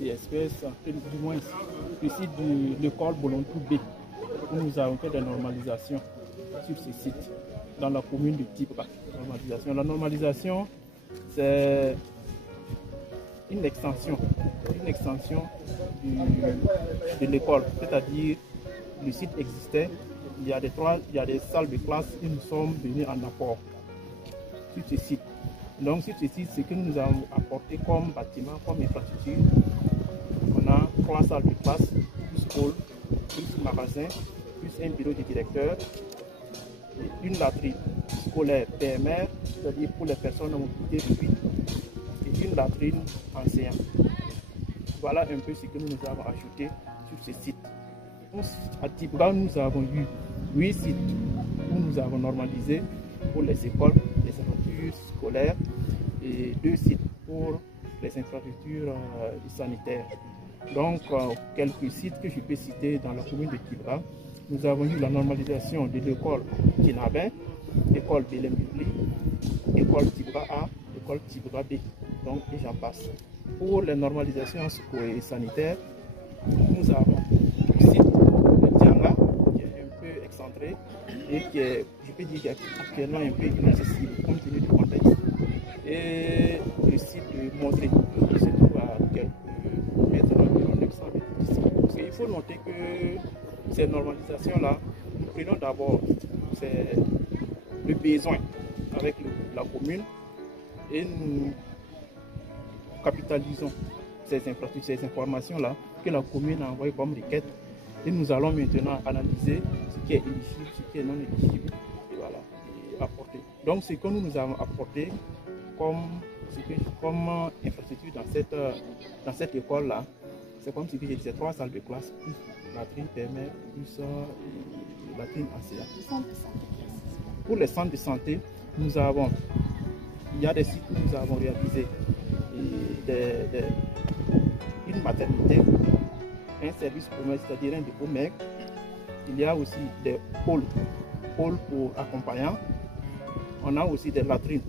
CSPS, du moins le site de l'école Bolontou B, où nous avons fait des normalisations sur ce site, dans la commune de Tibra. La normalisation, c'est une extension de l'école, c'est-à-dire le site existait, il y a des salles de classe et nous sommes venus en apport sur ce site. Donc sur ce site, ce que nous avons apporté comme bâtiment, comme infrastructure, on a 3 salles de classe, plus hall, plus magasin, plus un bureau de directeur, et une latrine scolaire PMR, c'est-à-dire pour les personnes à mobilité réduite, et une latrine enseignante. Voilà un peu ce que nous avons ajouté sur ce site. À Tibra, nous avons eu 8 sites où nous avons normalisé pour les écoles, les infrastructures scolaires, et 2 sites pour les infrastructures sanitaires. Donc, quelques sites que je peux citer dans la commune de Tibra. Nous avons eu la normalisation de l'école Kinabin, l'école Belembibli, l'école Tibra A, l'école Tibra B, donc et j'en passe. Pour les normalisations sanitaires, nous avons le site de Tianga, qui est un peu excentré et qui est, je peux dire, actuellement un peu inaccessible compte tenu du contexte. Et le site de Mondré, qui se trouve à quelques mètres, environ 900 mètres d'ici. Parce qu'il faut noter que ces normalisations-là, nous prenons d'abord le besoin avec la commune et nous capitalisons ces infrastructures, ces informations-là que la commune a envoyées comme requête et nous allons maintenant analyser ce qui est éligible, ce qui est non éligible et voilà, et apporter. Donc ce que nous avons apporté comme infrastructure dans cette école-là, c'est comme si je disais 3 salles de classe, plus latrine PMR, plus latrine enseignante. Pour les centres de santé, il y a des sites où nous avons réalisé une maternité, un service pour c'est-à-dire un dépôt maigre. Il y a aussi des pôles pour accompagnants. On a aussi des latrines.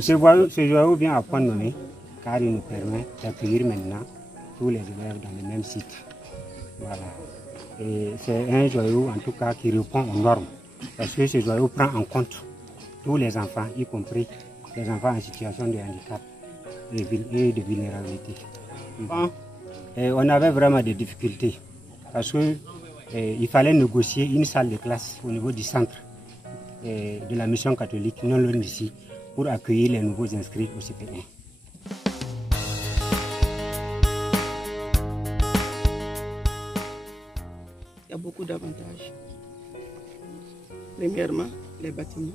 Ce joyau vient à point nommé car il nous permet d'accueillir maintenant tous les élèves dans le même site. Voilà. Et c'est un joyau en tout cas qui répond aux normes. Parce que ce joyau prend en compte tous les enfants, y compris les enfants en situation de handicap et de vulnérabilité. Et on avait vraiment des difficultés parce qu'il fallait négocier une salle de classe au niveau du centre de la mission catholique non loin d'ici pour accueillir les nouveaux inscrits au CP1. Il y a beaucoup d'avantages. Premièrement, les bâtiments.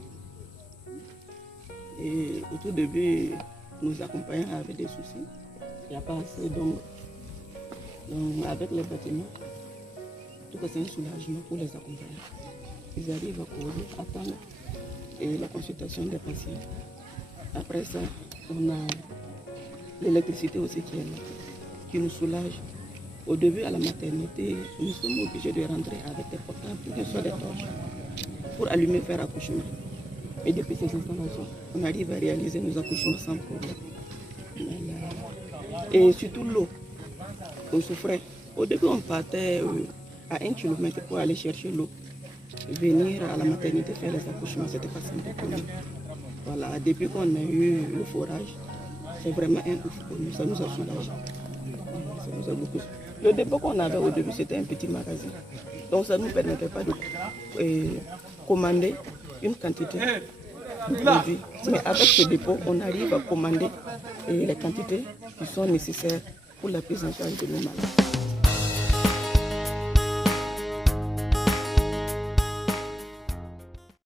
Et au tout début, nos accompagnants avaient des soucis. Il n'y a pas assez d'hommes. Donc avec les bâtiments, tout c'est un soulagement pour les accompagnants. Ils arrivent à courir, attendre la consultation des patients. Après ça, on a l'électricité aussi qui est là, qui nous soulage. Au début, à la maternité, nous sommes obligés de rentrer avec des portables, que ce soit des torches, pour allumer, faire accouchement. Et depuis ces installations, on arrive à réaliser nos accouchements sans problème. Et surtout l'eau, on souffrait. Au début, on partait à 1 km pour aller chercher l'eau. Venir à la maternité faire les accouchements, c'était pas simple pour nous. Voilà, depuis qu'on a eu le forage, c'est vraiment un ouf pour nous, ça nous a soulagé. Ça nous a beaucoup. Le dépôt qu'on avait au début, c'était un petit magasin. Donc ça ne nous permettait pas de commander une quantité de produits. Mais avec ce dépôt, on arrive à commander les quantités qui sont nécessaires pour la prise en charge de nos malades.